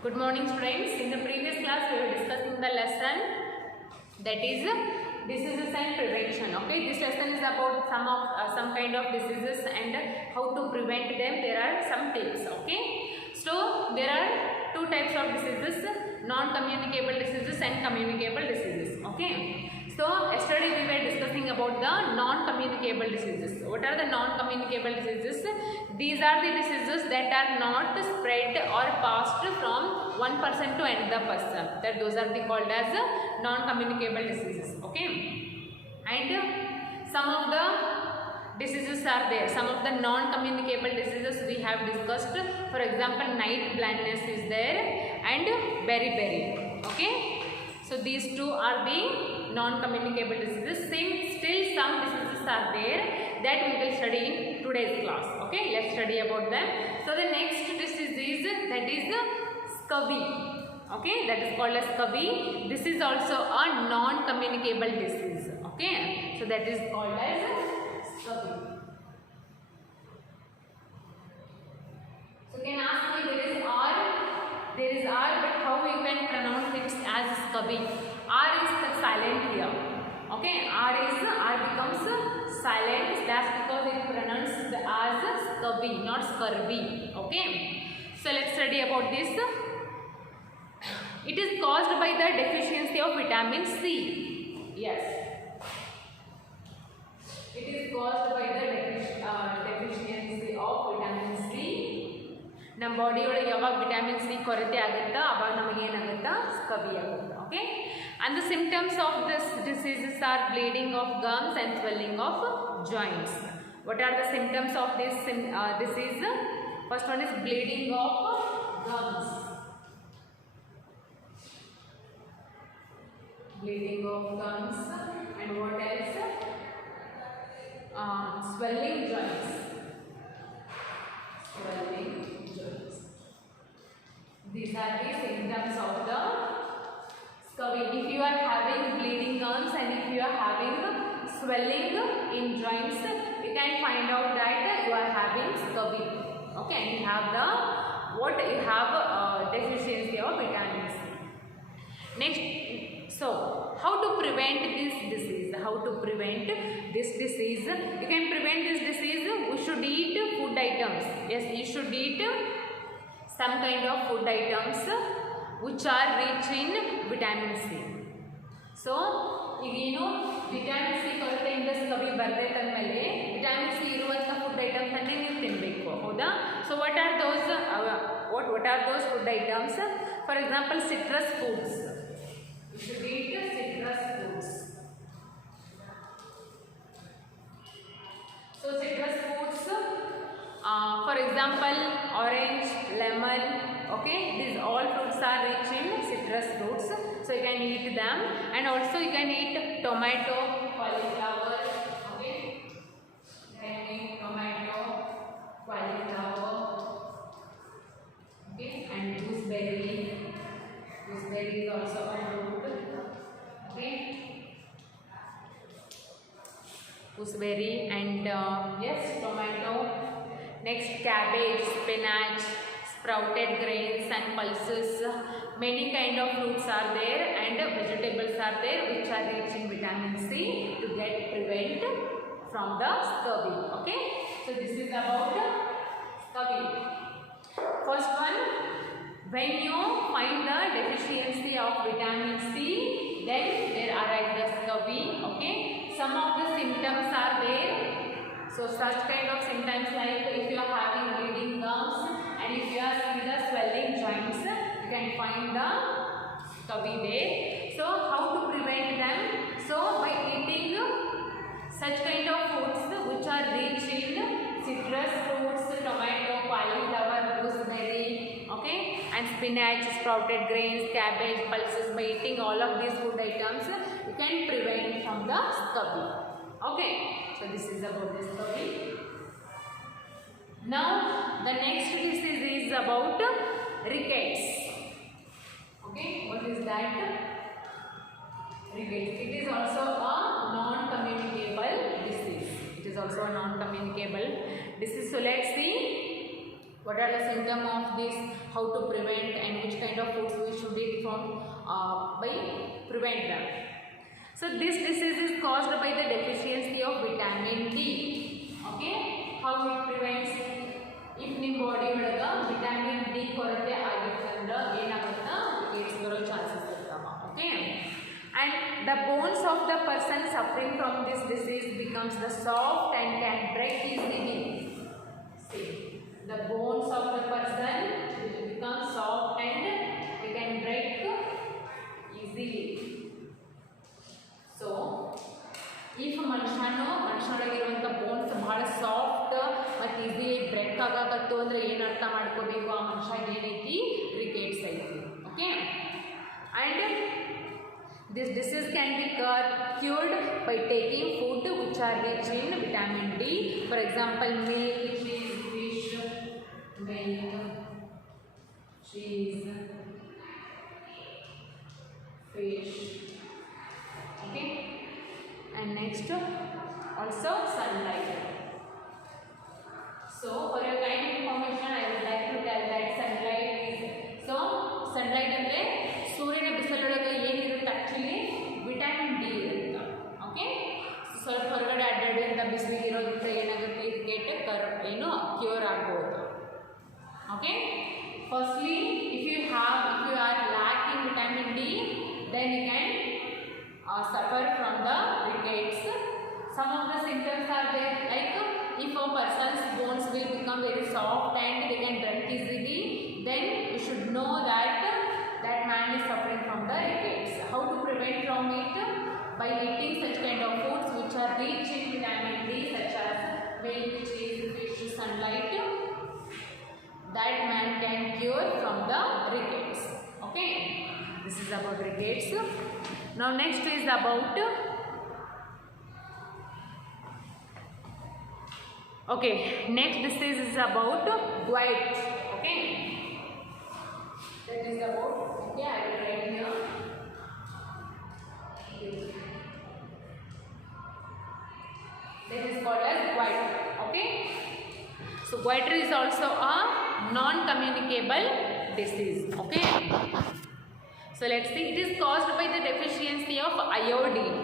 Good morning students. In the previous class we were discussing the lesson that is diseases and prevention. Okay, this lesson is about some kind of diseases and how to prevent them. There are some tips. Okay, so there are two types of diseases: non-communicable diseases and communicable diseases. Okay, so yesterday we were discussing about the non-communicable diseases. What are the non-communicable diseases? These are the diseases that are not spread or passed from one person to another person. That those are called as non-communicable diseases. Okay, and some of the diseases are there. Some of the non-communicable diseases we have discussed. For example, night blindness is there and beriberi. Okay, so these two are the non-communicable diseases. Still some diseases are there that we will study in today's class. Okay, let's study about them. So the next disease is that is scurvy. Okay, that is called as scurvy. This is also a non-communicable disease. Okay, so that is called as scurvy. So can ask me, there is R, but how you can pronounce it as scurvy? R is silent here. Okay, R becomes silent. That's because it pronounced as scurvy, not scurvy. Okay, so let's study about this. It is caused by the deficiency of vitamin C. Yes, it is caused by the deficiency of vitamin C. ನಮ್ಮ body ಒಳಗೆ ಯಾವಾಗ vitamin C ಕೊರತೆ ಆಗುತ್ತಾ ಅವಾಗ ನಮಗೆ ಏನಾಗುತ್ತಾ scurvy ಆಗುತ್ತೆ. Okay, and the symptoms of this diseases are bleeding of gums and swelling of joints. What are the symptoms of this disease? First one is bleeding of gums. Bleeding of gums, and what else? Swelling joints. Swelling joints. These are the symptoms of the scurvy. If you are having bleeding gums and if you are having swelling in joints, you can find out that you are having scurvy. Okay, and you have deficiency of vitamin C. Next, so how to prevent this disease? How to prevent this disease? You can prevent this disease. We should eat food items. Yes, you should eat some kind of food items which are rich in vitamin C. So, ಈಗೇನು vitamin C ಕೊರತೆಯಿಂದ scurvy ಬರ್ತೈತೆ ಅಂದಮೇಲೆ vitamin C ಇರುವಂಥ food items ಅನ್ನೇ ನೀವು ತಿನ್ನಬೇಕು, ಹೌದಾ? So what are those food items? For example citrus foods. You should eat citrus fruits. So citrus fruits, for example, orange, lemon. Okay, these all fruits are rich in citrus fruits. So you can eat them, and also you can eat tomato, cauliflower. Okay, you can eat tomato, cauliflower. Okay, and gooseberry. Gooseberry is also a fruit. Okay, gooseberry and yes, tomato. Next, cabbage, spinach, sprouted grains and pulses. Many kind of fruits are there and vegetables are there which are rich in vitamin C to prevent from the scurvy. Okay, so this is about scurvy. First one, when you find the deficiency of vitamin C, then there arise the scurvy. Okay, some of the symptoms are there. So such kind of symptoms like if you are having bleeding gums and if you are seeing the swelling joints, you can find the scurvy there. So how to prevent them? So by eating such kind of foods which are rich in citrus fruits, tomato, cauliflower, gooseberry, okay, and spinach, sprouted grains, cabbage, pulses. By eating all of these food items, you can prevent from the scurvy. Okay, so this is about the scurvy. Now the next disease is about rickets. Okay, what is that? Rickets. It is also a non-communicable disease. It is also a non-communicable disease. So let's see what are the symptoms of this, how to prevent, and which kind of foods we should eat from by prevent them. So this disease is caused by the deficiency of vitamin D. Okay, how it prevents? If ನಿಮ್ಮ body ಒಳಗೆ vitamin D ಕೊರತೆ ಆಗಿತ್ತಂದ್ರೆ ಏನಾಗುತ್ತಾ AIDS ಬರೋ chances ಇರ್ತಾವ. Okay, and the bones of the person suffering from this disease becomes the soft and can break easily. See, the bones of the person will become soft and they can break easily. So if ಮನುಷ್ಯನೊಳಗಿರುವಂಥ bones ಭಾಳ soft ಮತ್ತು easily break ಆಗಕತ್ತು ಅಂದರೆ ಏನು ಅರ್ಥ ಮಾಡ್ಕೋಬೇಕು, ಆ ಮನುಷ್ಯಗೆ ಏನೈತಿ ರಿಕೇಟ್ಸ್ ಐತಿ. Okay, and this disease can be cured by taking food which are rich in vitamin D. For example, milk, cheese, fish, milk, cheese, fish. Okay, and next also sunlight. So for your kind information I would like to tell that sunlight is, so sunlight ಅಂದ್ರೆ ಸೂರ್ಯನ ಬಿಸಿಲೊಳಗೆ ಏನಿರುತ್ತೆ actually vitamin D ಇರುತ್ತೆ. Okay, ಸ್ವಲ್ಪ ಹೊರಗಡೆ ಅಡ್ಡಾಡೋದ್ರಿಂದ ಬಿಸಿಲಿಗೆ ಇರೋದ್ರಿಂದ ಏನಾಗುತ್ತೆ ರಿಕೇಟ್ ಏನು ಕ್ಯೂರ್ ಆಗ್ಬೋದು. Okay, firstly if you are lacking vitamin D, then you can suffer from the rickets. Some of the symptoms are there, like if a person's bones will become very soft and they can break easily, then you should know that that man is suffering from the rickets. How to prevent from it? By eating such kind of foods which are rich in vitamin D, such as milk, cheese, fish, sunlight. That man can cure from the rickets. Okay, this is about rickets. Now next is about next disease is about gout. Okay, that is about, okay, I will write here. That is called as gout. Okay, so goiter is also a non-communicable disease. Okay, so let's see, it is caused by the deficiency of iodine.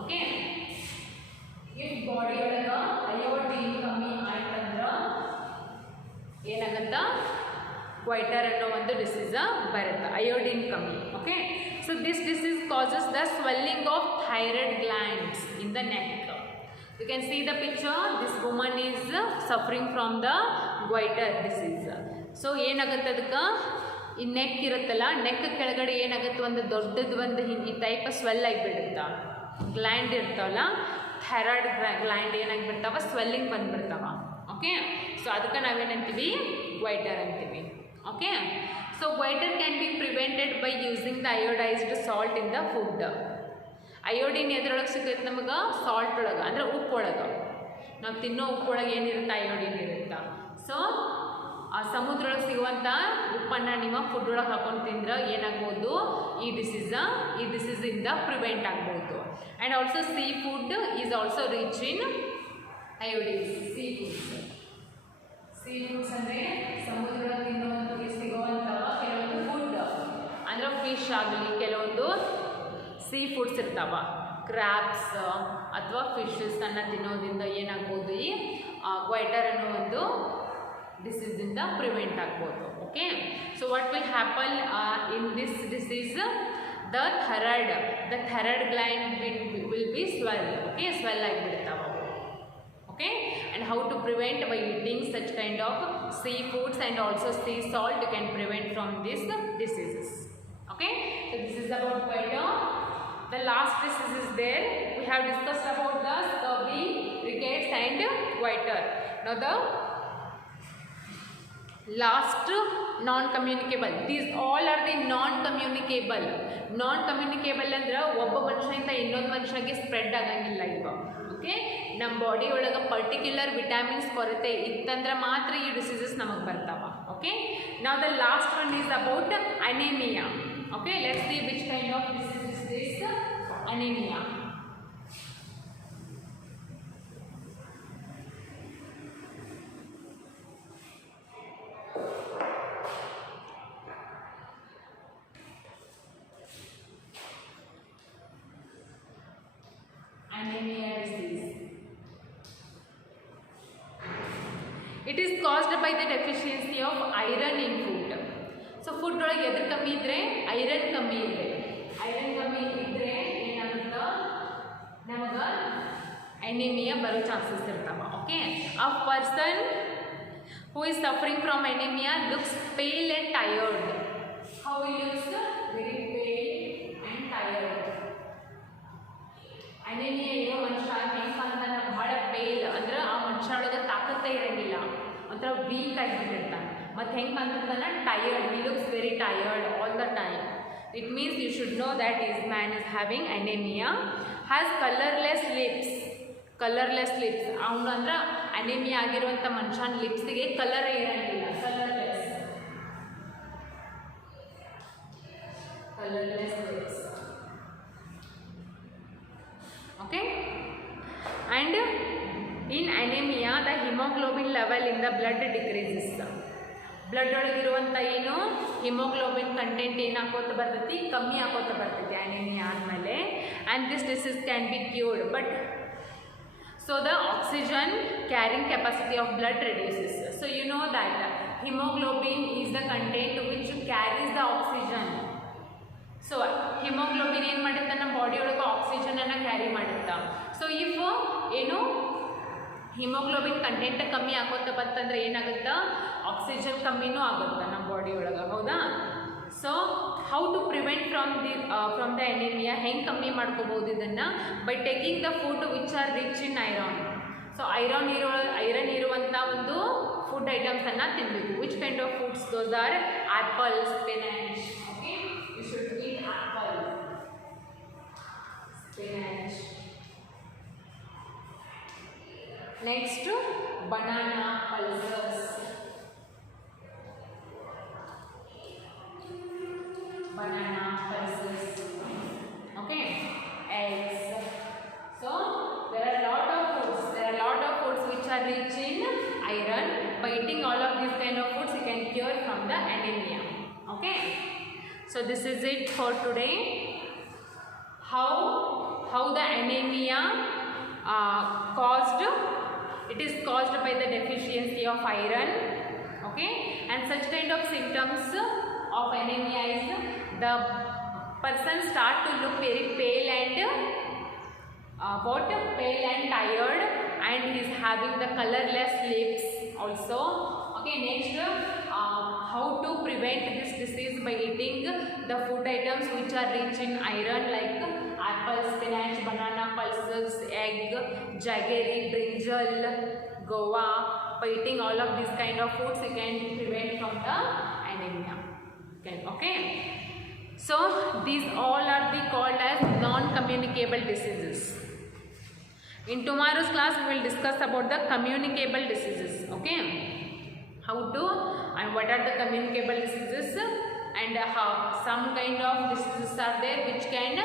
Okay, if body ಒಳಗೆ iodine ಕಮ್ಮಿ ಆಯ್ತಂದ್ರೆ ಏನಾಗುತ್ತಾ goiter ಅನ್ನೋ ಒಂದು disease ಬರುತ್ತೆ, iodine ಕಮ್ಮಿ. Okay, so this disease causes the swelling of thyroid glands in the neck. You can see the picture, this woman is suffering from the goiter disease. So ಏನಾಗುತ್ತೆ ಅದಕ್ಕೆ ಈ neck ಇರುತ್ತಲ್ಲ, neck ಕೆಳಗಡೆ ಏನಾಗುತ್ತೆ ಒಂದು ದೊಡ್ಡದು ಒಂದು ಈ ಟೈಪ್ ಸ್ವೆಲ್ ಆಗಿಬಿಡುತ್ತೆ. ಗ್ಲ್ಯಾಂಡ್ ಇರ್ತಾವಲ್ಲ, ಥೈರಾಯ್ಡ್ ಗ್ಲ್ಯಾಂಡ್ ಏನಾಗಿಬಿಡ್ತಾವ, ಸ್ವೆಲ್ಲಿಂಗ್ ಬಂದುಬಿಡ್ತಾವ. ಓಕೆ, ಸೊ ಅದಕ್ಕೆ ನಾವೇನಂತೀವಿ goiter ಅಂತೀವಿ. Okay, so goiter can be prevented by using the iodised salt in the food. Iodine ಎದ್ರೊಳಗೆ ಸಿಗುತ್ತೆ ನಮಗೆ, ಸಾಲ್ಟ್ ಒಳಗೆ ಅಂದರೆ ಉಪ್ಪೊಳಗೆ. ನಾವು ತಿನ್ನೋ ಉಪ್ಪೊಳಗೆ ಏನಿರುತ್ತೆ ಅಯೋಡಿನ್ ಇರುತ್ತೆ. ಸೊ ಆ ಸಮುದ್ರೊಳಗೆ ಸಿಗುವಂಥ ಉಪ್ಪನ್ನು ನೀವು ಫುಡ್ ಒಳಗೆ ಹಾಕೊಂಡು ತಿಂದ್ರೆ ಏನಾಗ್ಬೋದು, ಈ ಡಿಸೀಸಿಂದ ಪ್ರಿವೆಂಟ್ ಆಗ್ಬೋದು. And also sea food is also rich in iodine. Sea foods ಅಂದರೆ ಸಮುದ್ರೊಳಗೆ ಸಿಗುವಂಥವ ಕೆಲವೊಂದು ಫುಡ್ ಅಂದರೆ ಫಿಶ್ ಆಗಲಿ, ಕೆಲವೊಂದು ಸೀ ಫುಡ್ಸ್ ಇರ್ತಾವ, ಕ್ರ್ಯಾಬ್ಸ್ ಅಥವಾ ಫಿಶಸ್ಸನ್ನು ತಿನ್ನೋದ್ರಿಂದ ಏನಾಗ್ಬೋದು, ಈ goiter ಅನ್ನೋ ಒಂದು ಡಿಸೀಸಿಂದ ಪ್ರಿವೆಂಟ್ ಆಗ್ಬೋದು. Okay, so what will happen in this disease, the thyroid gland will be swell. Okay, swell ಆಗಿಬಿಡ್ತಾವ. Okay, and how to prevent? By eating such kind of seafoods and also sea salt, you can prevent from these diseases. Okay, so this is about goiter. The last disease is there. We have discussed about the scurvy, rickets and goiter. Now the last non-communicable. These all are the non-communicable. Non-communicable ಅಂದ್ರೆ ಒಬ್ಬ ಮನುಷ್ಯನಿಂದ ಇನ್ನೊಂದು ಮನುಷ್ಯನಿಗೆ spread ಆಗಂಗಿಲ್ಲ ಇವ. Okay, ನಮ್ಮ body ಒಳಗೆ particular vitamins ಕೊರತೆ ಇತ್ತಂದ್ರೆ ಮಾತ್ರ ಈ ಡಿಸೀಸಸ್ ನಮಗೆ ಬರ್ತಾವ. ಓಕೆ, ನಾವು the last one is about anaemia. Okay, let's see which kind of disease is this anaemia. by the deficiency of iron in food. So food ಒಳಗೆ ಎದ್ರ ಕಮ್ಮಿ ಇದ್ರೆ ಐರನ್ ಕಮ್ಮಿ ಇದೆ. ಐರನ್ ಕಮ್ಮಿ ಇದ್ರೆ ಏನಾಗುತ್ತಾ ನಮಗ anemia ಬರೋ ಚಾನ್ಸಸ್ ಇರ್ತಾವ. Okay, a person who is suffering from anemia looks pale and tired. How he looks? Very pale and tired. Anemia ಇರೋ ಮನುಷ್ಯ ಹೆಂಗೆ ಅಂತಾನೆ ಬಹಳ ಪೇಲ್ ಅಂದ್ರೆ ಆ ಮನುಷ್ಯ ಒಳಗೆ ತಾಕತ್ತೇ ಇರಂಗಿಲ್ಲ, ಒಂಥರ ವೀಕ್ ಆಗಿಬಿಟ್ಟಿರ್ತಾನೆ. ಮತ್ತು ಹೆಂಗೆ ಅಂತಾನೆ tired, he looks very tired all the time. It means you should know that this man is having anemia. Has colorless lips. Colourless lips. ಅವನು ಅಂದ್ರೆ ಅನೇಮಿಯಾ ಆಗಿರುವಂಥ ಮನುಷ್ಯನ ಲಿಪ್ಸ್ಗೆ ಕಲರ್ ಇರಂಗಿಲ್ಲ. Colourless lips. Okay, and in anaemia the haemoglobin level in the blood decreases. Blood ಒಳಗಿರುವಂಥ ಏನು haemoglobin content ಏನು ಹಾಕೋತ ಬರ್ತೈತಿ, ಕಮ್ಮಿ ಹಾಕೋತ ಬರ್ತೈತಿ ಅನೇಮಿಯಾ ಆದಮೇಲೆ. And this disease can be cured, but so the oxygen carrying capacity of blood reduces. So you know that hemoglobin is the content which carries the oxygen. So hemoglobin ಏನು ಮಾಡುತ್ತೆ, ನಮ್ಮ body ಒಳಗೆ ಆಕ್ಸಿಜನನ್ನು carry ಮಾಡುತ್ತಾ. So if ಏನು haemoglobin content ಕಮ್ಮಿ ಆಗೋತ್ತ ಬಂತಂದ್ರೆ ಏನಾಗುತ್ತಾ, oxygen ಕಮ್ಮಿನೂ ಆಗುತ್ತೆ ನಮ್ಮ ಬಾಡಿ ಒಳಗೆ, ಹೌದಾ. So how to prevent from the anaemia, ಹೆಂಗೆ ಕಮ್ಮಿ ಮಾಡ್ಕೋಬೋದು ಇದನ್ನು? By taking the food which are rich in iron. So iron ಇರುವಂಥ ಒಂದು ಫುಡ್ ಐಟಮ್ಸನ್ನು ತಿನ್ನಬೇಕು. Which kind of foods? Those are apple, spinach. Okay, you should eat apple, spinach. Next banana, pulses. Banana, pulses, okay, eggs. So there are lot of foods which are rich in iron. By eating all of these kind of foods, you can cure from the anemia. Okay, so this is it for today. How the anemia caused? It is caused by the deficiency of iron. Okay, and such kind of symptoms of anemia is the person start to look very pale and pale and tired, and he is having the colorless lips also. Okay, next how to prevent this disease? By eating the food items which are rich in iron like apple, spinach, banana, pulses, egg, jaggery, brinjal, guava. By eating all of these kind of foods, you can prevent from the anemia. Okay, so these all are called as non-communicable diseases. In tomorrow's class we will discuss about the communicable diseases. Okay, how to and what are the communicable diseases, and how some kind of diseases are there which can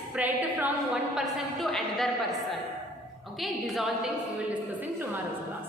spread from one person to another person. Okay, these all things we will discuss in tomorrow's class.